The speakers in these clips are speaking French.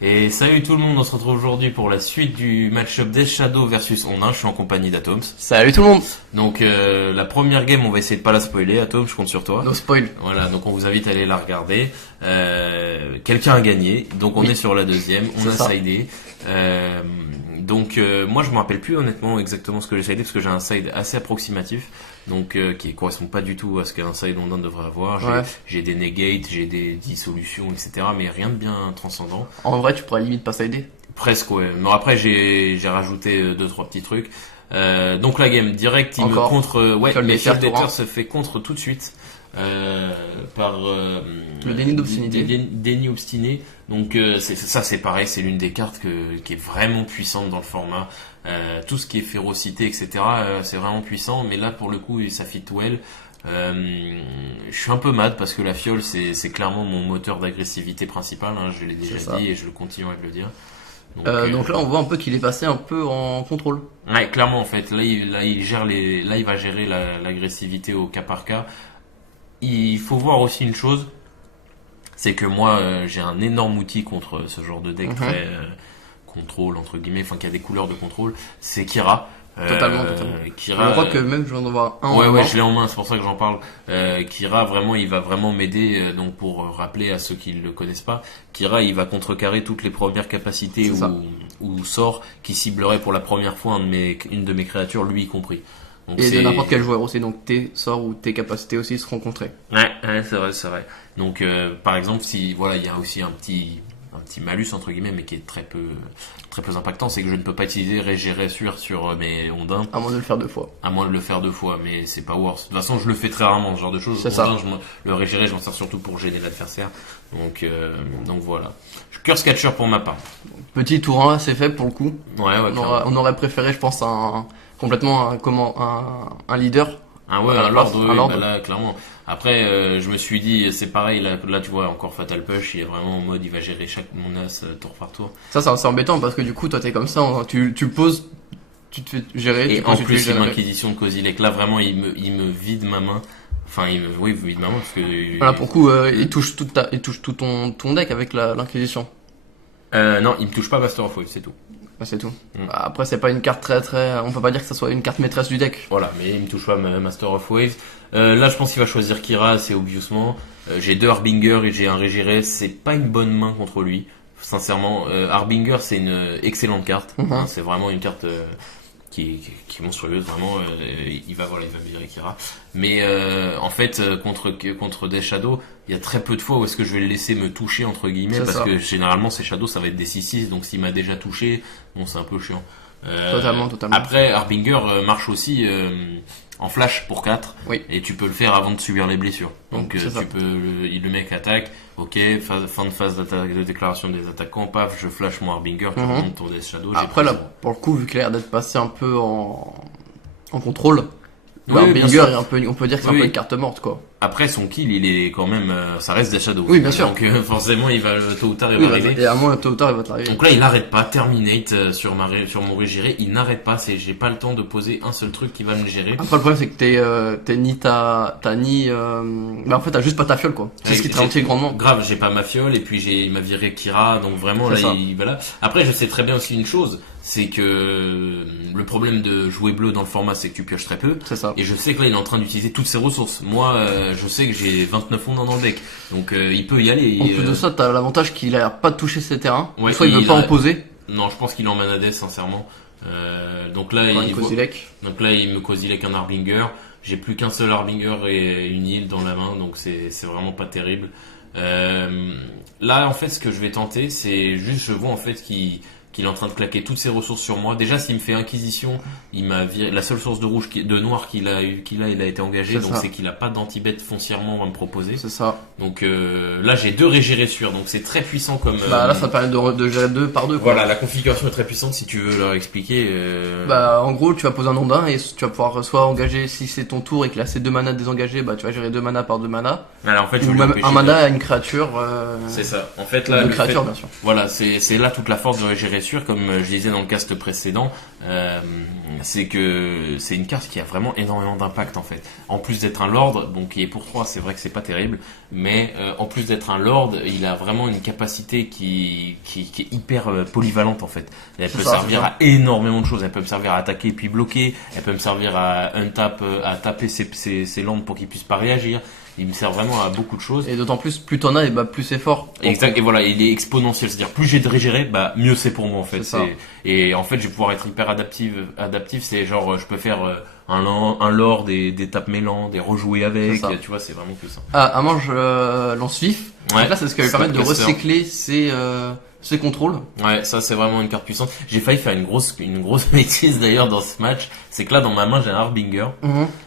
Et salut tout le monde, on se retrouve aujourd'hui pour la suite du match-up Death Shadow versus Ondin. Je suis en compagnie d'Atoms. Salut tout le monde. Donc la première game, on va essayer de pas la spoiler. Atoms, je compte sur toi. No spoil. Voilà, donc on vous invite à aller la regarder. Quelqu'un a gagné, donc on est sur la deuxième. On a sidé. Moi je me rappelle plus honnêtement exactement ce que j'ai sidé parce que j'ai un side assez approximatif. Donc qui correspond pas du tout à ce qu'un side Ondin devrait avoir. J'ai des negates, j'ai des dissolutions, etc. Mais rien de bien transcendant. En vrai, tu pourrais limite pas sider. Presque, ouais. Mais après, j'ai rajouté deux trois petits trucs. Donc la game direct, il me contre. Ouais, mais Fieldeter se fait contre tout de suite par le déni d'obstinité. Déni obstiné. Donc c'est pareil, c'est l'une des cartes qui est vraiment puissante dans le format. Tout ce qui est férocité, etc. C'est vraiment puissant. Mais là, pour le coup, ça fit well. Je suis un peu mad parce que la fiole c'est clairement mon moteur d'agressivité principal, hein, je l'ai déjà dit et je le continue à le dire. Donc là on voit un peu qu'il est passé un peu en contrôle. Ouais, clairement en fait, là il va gérer l'agressivité au cas par cas. Il faut voir aussi une chose, c'est que moi j'ai un énorme outil contre ce genre de deck très contrôle entre guillemets, enfin qui a des couleurs de contrôle, c'est Kira. Totalement. Kira, je crois que même je viens d'en voir un. Ouais, je l'ai en main, c'est pour ça que j'en parle. Kira, vraiment, il va vraiment m'aider. Donc, pour rappeler à ceux qui ne le connaissent pas, Kira, il va contrecarrer toutes les premières capacités ou sorts qui cibleraient pour la première fois une de mes créatures, lui y compris. Donc, et de n'importe quel joueur aussi, donc tes sorts ou tes capacités aussi seront contrés. Ouais, c'est vrai. Donc, par exemple, si voilà, il y a aussi un petit malus entre guillemets, mais qui est très peu impactant, c'est que je ne peux pas utiliser Régération sur mes Ondins. À moins de le faire deux fois. Mais c'est pas worse. De toute façon, je le fais très rarement, ce genre de choses. Le Régérer, je m'en sers surtout pour gêner l'adversaire. Donc voilà. Je curse catcher pour ma part. Petit tour 1, c'est fait pour le coup. Ouais, on aurait préféré, je pense, complètement un leader. Un lord. Bah là, clairement. Après, je me suis dit, c'est pareil, là tu vois, encore Fatal Push, il est vraiment en mode, il va gérer chaque menace tour par tour. Ça, c'est embêtant parce que du coup, toi, t'es comme ça, tu le poses, tu te fais gérer. Et en plus, il m'inquisition de Kozilek. Là, vraiment, il me vide ma main. Enfin, il me vide ma main parce que. Voilà, pour le coup, il touche tout ton deck avec l'inquisition. Non, il me touche pas Master of Wave, c'est tout. C'est tout. Après, c'est pas une carte très. On peut pas dire que ça soit une carte maîtresse du deck. Voilà, mais il me touche pas Master of Wave. Là, je pense qu'il va choisir Kira, c'est obviously. J'ai deux Harbinger et j'ai un Régiré. C'est pas une bonne main contre lui. Sincèrement, Harbinger, c'est une excellente carte. C'est vraiment une carte qui est monstrueuse, vraiment. Il va virer Kira. Mais en fait, contre des Shadows, il y a très peu de fois où est-ce que je vais le laisser me toucher entre guillemets, parce que généralement ces Shadows ça va être des 6-6, donc s'il m'a déjà touché, bon c'est un peu chiant. Totalement. Après, Harbinger marche aussi en flash pour 4, et tu peux le faire avant de subir les blessures. Donc le mec attaque, ok, fin de phase de déclaration des attaquants, paf, je flash mon Harbinger, tu remontes ton Death Shadow. Après là, pour le coup, vu qu'il a l'air d'être passé un peu en contrôle, Harbinger, on peut dire que c'est un peu une carte morte, quoi. Après, son kill, il est quand même, ça reste des Shadows. Oui, bien sûr. Donc, forcément, il va, tôt ou tard, il va arriver. Et à moins, tôt ou tard, il va t'arriver. Donc là, il n'arrête pas, terminate sur mon Régiré, il n'arrête pas, j'ai pas le temps de poser un seul truc qui va me gérer. Après, le problème, c'est que en fait, t'as juste pas ta fiole, quoi. C'est ce qui te ralentit grandement. Grave, j'ai pas ma fiole, et puis il m'a viré Kira, donc vraiment, là, voilà. Après, je sais très bien aussi une chose, c'est que le problème de jouer bleu dans le format, c'est que tu pioches très peu. C'est ça. Et je sais que là, il est en train d'utiliser toutes ses ressources. Moi, je sais que j'ai 29 ondes dans le deck, donc il peut y aller. En plus de ça, t'as l'avantage qu'il a pas touché ses terrains. Ouais, soit il veut pas en poser. Non, je pense qu'il est en mana death, sincèrement. Donc là, il me Kozilek un Harbinger. J'ai plus qu'un seul Harbinger et une île dans la main, donc c'est vraiment pas terrible. Là, en fait, ce que je vais tenter, c'est juste, je vois en fait qu'il est en train de claquer toutes ses ressources sur moi. Déjà, s'il me fait Inquisition, il m'a viré la seule source de noir qu'il a été engagé, donc c'est qu'il a pas d'anti-bet foncièrement à me proposer. C'est ça. Donc là, j'ai deux Régiressures, donc c'est très puissant comme. Là, ça permet de gérer 2 par 2. Voilà, la configuration est très puissante. Si tu veux leur expliquer. En gros, tu vas poser un Ondin et tu vas pouvoir soit engager si c'est ton tour et qu'il a ses 2 manas désengagés, tu vas gérer 2 manas par 2 manas. Alors, en fait, ou même un mana à une créature. C'est ça. En fait, là, une créature, bien sûr. Voilà, c'est là toute la force de Régiressure. sûr, comme je disais dans le cast précédent, c'est que c'est une carte qui a vraiment énormément d'impact en fait. En plus d'être un lord, donc qui est pour 3, c'est vrai que c'est pas terrible, mais en plus d'être un lord, il a vraiment une capacité qui est hyper polyvalente en fait. Elle peut servir à énormément de choses. Elle peut me servir à attaquer puis bloquer. Elle peut me servir à untap, à taper ses landes pour qu'il puisse pas réagir. Il me sert vraiment à beaucoup de choses. Et d'autant plus t'en as, et bah plus c'est fort. Exact. Et voilà, il est exponentiel. C'est-à-dire, plus j'ai de régérer, bah mieux c'est pour moi en fait. Et en fait, je vais pouvoir être hyper adaptif. C'est genre, je peux faire un lore, des tapes mêlants, des rejouer avec. Tu vois, c'est vraiment que ça. Ah, un mange lance-vif. Ouais. Donc là, c'est ce qui va lui permettre de recycler ses contrôles. Ouais, ça c'est vraiment une carte puissante. J'ai failli faire une grosse bêtise d'ailleurs dans ce match. C'est que là, dans ma main, j'ai un Harbinger.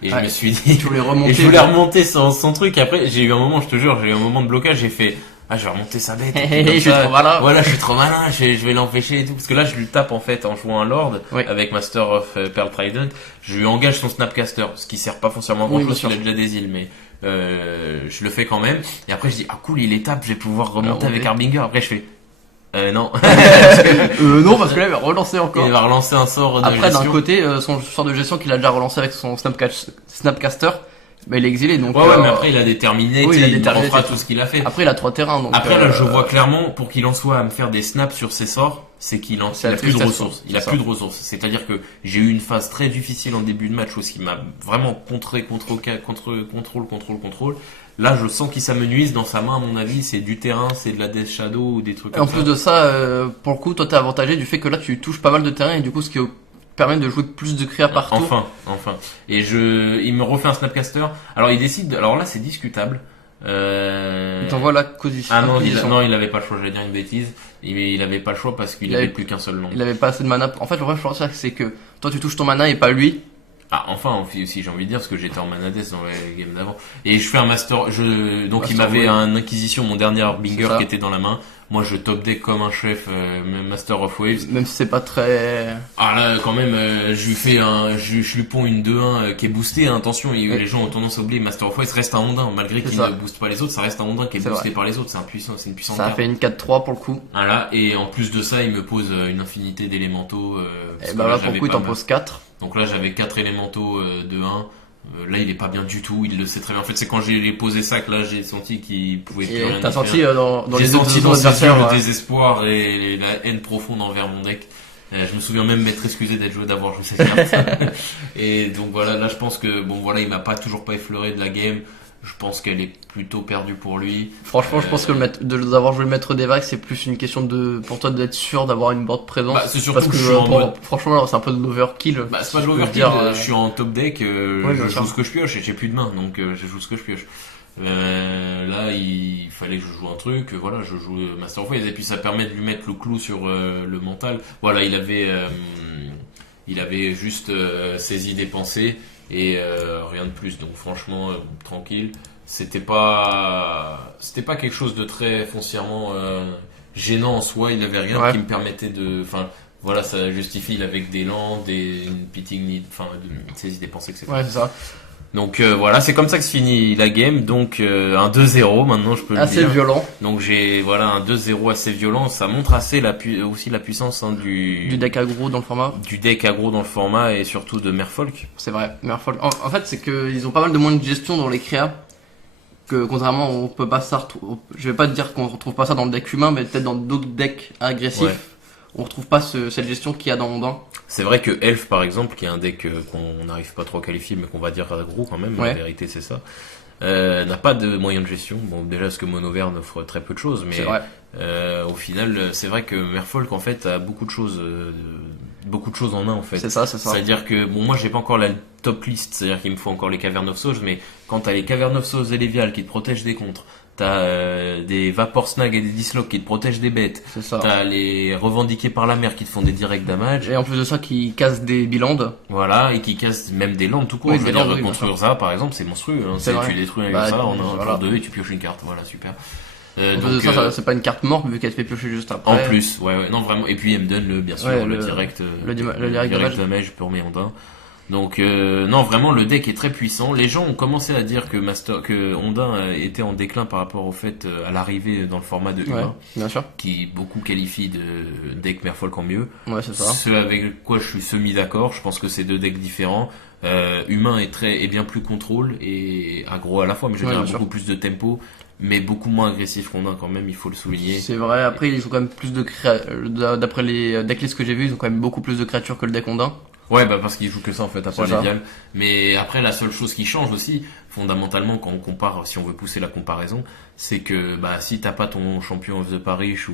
Et je me suis dit, je voulais remonter. Et je voulais remonter son truc. Après, j'ai eu un moment, je te jure, j'ai eu un moment de blocage. J'ai fait, je vais remonter sa bête. Je suis trop malin. Voilà, je suis trop malin. Je vais l'empêcher et tout. Parce que là, je lui tape en fait en jouant un Lord avec Master of Pearl Trident. Je lui engage son Snapcaster, ce qui sert pas foncièrement à grand chose. Il a déjà des îles, mais je le fais quand même. Et après, je dis, cool, il est tape. Je vais pouvoir remonter avec Harbinger. Après, je fais. Non. Non, parce que là, il va relancer encore. Il va relancer un sort de Après, gestion. d'un côté, son sort de gestion qu'il a déjà relancé avec son Snapcaster, bah, il est exilé, donc. Ouais, mais après, il a déterminé, il refera tout ce qu'il a fait. Après, il a 3 terrains, donc. Après, là, je vois clairement, pour qu'il en soit à me faire des snaps sur ses sorts, c'est qu'il a plus de ressources. Il a plus de ressources. C'est-à-dire que j'ai eu une phase très difficile en début de match où ce qui m'a vraiment contrôle. Là, je sens qu'il s'amenuise dans sa main, à mon avis, c'est du terrain, c'est de la Death Shadow ou des trucs comme ça. En plus de ça, pour le coup, toi, t'es avantagé du fait que là, tu touches pas mal de terrain et du coup, ce qui permet de jouer plus de créa partout. Enfin. Et il me refait un Snapcaster. Alors, il décide, alors là, c'est discutable. Il t'envoie la position. Ah non, il avait pas le choix, j'allais dire une bêtise. Il avait pas le choix parce qu'il avait plus qu'un seul nom. Il avait pas assez de mana. En fait, le vrai, je pense c'est que toi, tu touches ton mana et pas lui. Ah, enfin, aussi, j'ai envie de dire, parce que j'étais en Manades dans les games d'avant. Et je fais un master, donc il m'avait un Inquisition, mon dernier Harbinger qui était dans la main. Moi, je top deck comme un chef, Master of Waves. Même si c'est pas très... Ah là, quand même, je lui fais je lui ponds une 2-1 qui est boostée, hein, attention, les gens ont tendance à oublier, Master of Waves reste un ondin, malgré qu'il ne booste pas les autres, ça reste un ondin qui est boosté par les autres, c'est une puissante carte. Ça a fait une 4-3 pour le coup. Voilà, et en plus de ça, il me pose une infinité d'élémentaux, et bah là, pour le coup, il t'en pose 4. Donc là, j'avais 4 élémentaux de 1. Là, il est pas bien du tout, il le sait très bien. En fait, c'est quand j'ai posé ça que là, j'ai senti qu'il pouvait plus rien. T'as senti dans les j'ai senti dans ses yeux le désespoir et la haine profonde envers mon deck. Je me souviens même m'être excusé d'avoir joué cette carte. Et donc voilà, là, je pense que il m'a toujours pas effleuré de la game. Je pense qu'elle est plutôt perdue pour lui. Franchement, je pense que d'avoir joué le maître des vagues, c'est plus une question pour toi d'être sûr d'avoir une board présente. C'est surtout parce que franchement, c'est un peu de l'overkill. C'est pas de l'overkill. Je suis en top deck, je joue ce que je pioche et j'ai plus de main, donc je joue ce que je pioche. Là, il fallait que je joue un truc. Voilà, je joue Master of Waves et puis ça permet de lui mettre le clou sur le mental. Voilà, il avait juste ses idées pensées. Et rien de plus, donc franchement tranquille. C'était pas quelque chose de très foncièrement gênant en soi. Il avait rien qui me permettait voilà, ça justifie. Il avait des landes, une pitting need, ses idées pensées, etc. Ouais, c'est ça. Donc voilà, c'est comme ça que se finit la game. Donc un 2-0 maintenant, je peux le dire. Assez violent. Donc j'ai un 2-0 assez violent. Ça montre assez aussi la puissance du deck aggro dans le format. Du deck aggro dans le format et surtout de Merfolk. C'est vrai, Merfolk. En fait, c'est que ils ont pas mal de moyens de gestion dans les créas. Que contrairement, on peut pas ça. Je vais pas te dire qu'on retrouve pas ça dans le deck humain, mais peut-être dans d'autres decks agressifs. Ouais. On retrouve pas cette gestion qu'il y a dans Ondin. C'est vrai que Elf par exemple, qui est un deck qu'on n'arrive pas trop à qualifier, mais qu'on va dire aggro quand même, la vérité c'est ça, n'a pas de moyens de gestion. Bon, déjà parce que Monoverne offre très peu de choses, mais au final, c'est vrai que Merfolk en fait a beaucoup de choses en main en fait. C'est ça. C'est-à-dire que moi j'ai pas encore la top list, c'est-à-dire qu'il me faut encore les Cavern of Souls, mais quand t'as les Cavern of Souls et les Vials qui te protègent des contres, t'as des Vapor Snag et des Dislock qui te protègent des bêtes. C'est ça. T'as les revendiqués par la mer qui te font des direct damage. Et en plus de ça, qui cassent des bilandes. Voilà, et qui cassent même des landes tout court. Oui, je veux dire, contre Urza, par exemple, c'est monstrueux. Hein. Tu détruis avec ça, on a un tour 2 et tu pioches une carte. Voilà, super. En plus de ça, c'est pas une carte morte vu qu'elle te fait piocher juste après. En plus, non, vraiment. Et puis, elle me donne bien sûr, le direct damage pour mes ondins. Donc non, vraiment le deck est très puissant. Les gens ont commencé à dire que Ondin était en déclin par rapport au fait à l'arrivée dans le format de Ouais, humain, bien sûr. qui beaucoup qualifient de deck Merfolk en mieux. Ouais, c'est ça. Ce avec quoi je suis semi d'accord. Je pense que c'est deux decks différents. Humain est bien plus contrôle et aggro à la fois, mais je Ouais, dirais bien sûr. beaucoup plus de tempo, mais beaucoup moins agressif qu'Ondin quand même. Il faut le souligner. C'est vrai, après ils ont quand même plus de d'après les decklists que j'ai vus, ils ont quand même beaucoup plus de créatures que le deck Ondin. Ouais, bah parce qu'il joue que ça en fait à C'est part ça. les diables. Mais après, la seule chose qui change aussi, fondamentalement, quand on compare, si on veut pousser la comparaison, c'est que bah si t'as pas ton champion of the parish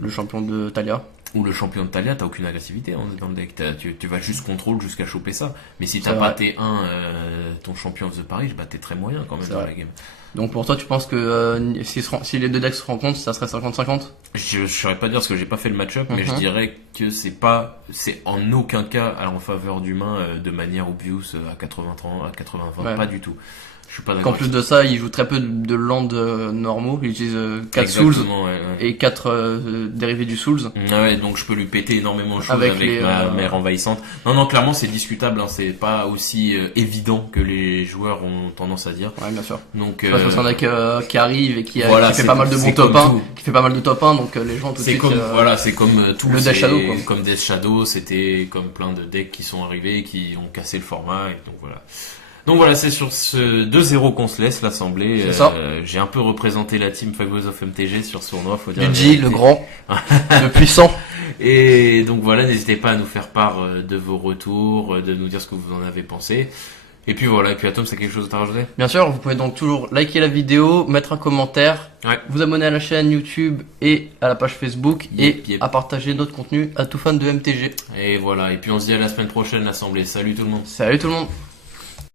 Le champion de Talia. ou le champion de Talia, t'as aucune agressivité hein, dans le deck. Tu vas juste contrôle jusqu'à choper ça. Mais si t'as C'est pas vrai. T1 ton champion of the parish, bah t'es très moyen quand même C'est dans vrai. la game. Donc pour toi, tu penses que si les deux decks se rencontrent, ça serait 50-50? Je saurais pas dire parce que j'ai pas fait le match-up, mais je Mhm. dirais que c'est en aucun cas en faveur d'humain de manière obvious à 80-30, à 80-20, Ouais. pas du tout. Je suis pas Qu'en d'accord. plus de ça, il joue très peu de landes normaux. Il utilise 4 Souls Exactement, ouais, ouais. et 4 dérivés du Souls. Ouais, donc je peux lui péter énormément de choses Avec avec, les, ma mère envahissante. Non, non, clairement c'est discutable, hein, c'est pas aussi évident que les joueurs ont tendance à dire. Ouais, bien sûr. Donc Parce que c'est un deck qui arrive et voilà, qui fait c'est- pas mal de bons c'est top comme 1, tout. qui fait pas mal de top 1, donc les gens tout de c'est suite. comme voilà, c'est comme tout le c'est Death Shadow, quoi. comme Death Shadow, c'était comme plein de decks qui sont arrivés et qui ont cassé le format et donc voilà. Donc voilà, c'est sur ce 2-0 qu'on se laisse l'assemblée. C'est ça. J'ai un peu représenté la team Fagos of MTG sur ce tournoi, faut dire. la Luigi, vérité. le grand, le puissant. Et donc voilà, n'hésitez pas à nous faire part de vos retours, de nous dire ce que vous en avez pensé. Et puis voilà, et puis Atom, c'est quelque chose à rajouter? Bien sûr, vous pouvez donc toujours liker la vidéo, mettre un commentaire, Ouais. vous abonner à la chaîne YouTube et à la page Facebook Yep, et yep. à partager notre contenu à tout fan de MTG. Et voilà, et puis on se dit à la semaine prochaine l'assemblée. Salut tout le monde. Salut tout le monde!